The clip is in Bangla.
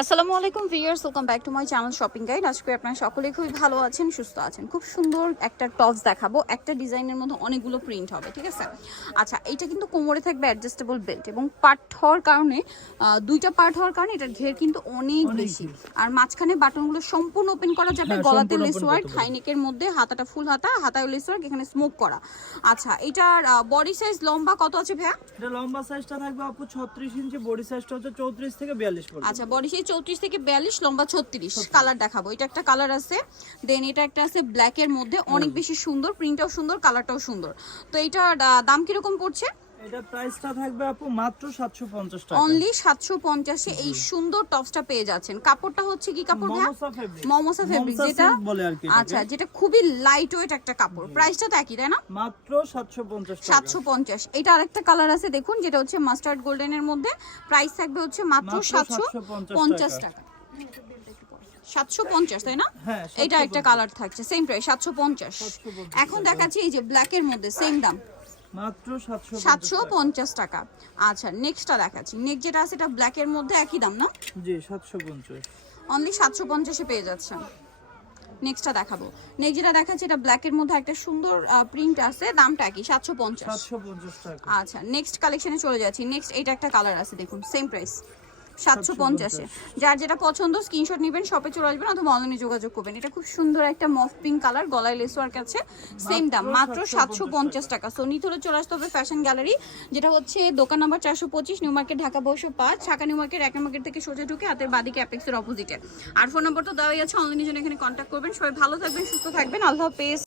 আসসালামু আলাইকুম viewers welcome back to my channel shopping guide আজকে আপনারা সকলেই খুবই ভালো আছেন সুস্থ আছেন। খুব সুন্দর একটা টপস দেখাবো। একটা ডিজাইনের মধ্যে অনেকগুলো প্রিন্ট হবে ঠিক আছে? আচ্ছা এটা কিন্তু কোমরে থাকবে অ্যাডজাস্টেবল বেল্ট এবং পার্ট হওয়ার কারণে দুইটা পার্ট হওয়ার কারণে এটার ঘের কিন্তু অনেক বেশি। আর মাঝখানে বাটনগুলো সম্পূর্ণ ওপেন করা যাবে হ্যাঁ, গলাতে লেস ওয়ার্ক। হাইনেকের মধ্যে হাতাটা ফুল হাতা হাতায় লেস ওয়ার্ক এখানে স্মোক করা। আচ্ছা এটার বডি সাইজ লম্বা কত আছে ভাইয়া? এটা লম্বা সাইজটা থাকবে আপু ছত্রিশ ইঞ্চি বডি সাইজটা হচ্ছে চৌত্রিশ থেকে বিয়াল্লিশ পর্যন্ত। আচ্ছা বডি সেই চৌত্রিশ থেকে বিয়াল্লিশ লম্বা ছত্রিশ। কালার দেখাবো। এটা একটা কালার আছে। দেন এটা একটা আছে ব্ল্যাক এর মধ্যে। অনেক বেশি সুন্দর প্রিন্টটাও সুন্দর কালারটাও সুন্দর। তো এটার দাম কীরকম পড়ছে? এটা প্রাইসটা থাকবে আপু মাত্র সাতশো পঞ্চাশ টাকা। অনলি সাতশো পঞ্চাশে এই সুন্দর টপসটা পেয়ে যাচ্ছেন। কাপড়টা হচ্ছে কি কাপড় ভাইয়া? মমসা ফেব্রিক মমসা ফেব্রিক মমসা যেটা বলে আর কি আচ্ছা যেটা খুবই লাইট ওয়েট একটা কাপড়। প্রাইসটা তো একই তাই না? মাত্র সাতশো পঞ্চাশ টাকা। সাতশো পঞ্চাশ। এটা আরেকটা কালার আছে দেখুন যেটা হচ্ছে মাস্টার্ড গোল্ডেনের মধ্যে। প্রাইস থাকবে হচ্ছে মাত্র মাত্র সাতশো 750 পঞ্চাশ টাকা। টাকা। সাতশো পঞ্চাশ তাই না? হ্যাঁ, এটা একটা কালার থাকছে সেম প্রাইস সাতশো পঞ্চাশ। 750 এখন দেখাচ্ছি এই যে ব্ল্যাক এর মধ্যে সেম দাম। মাত্র টাকা। আচ্ছা নেক্সটটা দেখাচ্ছি। নেক্সট যেটা আছে এটা ব্ল্যাক এর মধ্যে একই দাম না? জি অনলি পেয়ে যাচ্ছেন নেক্সটটা দেখাবো। নেক্সট যেটা দেখাচ্ছি এটা ব্ল্যাক এর মধ্যে একটা সুন্দর প্রিন্ট আছে। দামটা কি টাকা। আচ্ছা নেক্সট কালেকশনে চলে যাচ্ছি। নেক্সট এটা একটা কালার আছে দেখুন সেম প্রাইস সাতশো পঞ্চাশে। যার যেটা পছন্দ স্ক্রিনশট নেবেন শপে চলে আসবেন অথবা অনলাইনে যোগাযোগ করবেন। এটা খুব সুন্দর একটা মফ পিঙ্ক কালার গলায় লেস ওয়ার্ক আছে সেম দাম মাত্র সাতশো পঞ্চাশ টাকা। সো নিতে চলে আসতে হবে ফ্যাশন গ্যালারি যেটা হচ্ছে দোকান নাম্বার চারশো পঁচিশ নিউ মার্কেট ঢাকা বসো পাঁচ ঢাকা নিউ মার্কেট এক মার্কেট থেকে সোজা ঢুকে হাতের বাদিকে অ্যাপেক্সের অপোজিটে আর ফোন নাম্বার তো দেওয়াই আছে অনলাইনের জন্য এখানে কন্ট্যাক্ট করবেন। সবাই ভালো থাকবেন সুস্থ থাকবেন। আল্লাহ হাফেজ।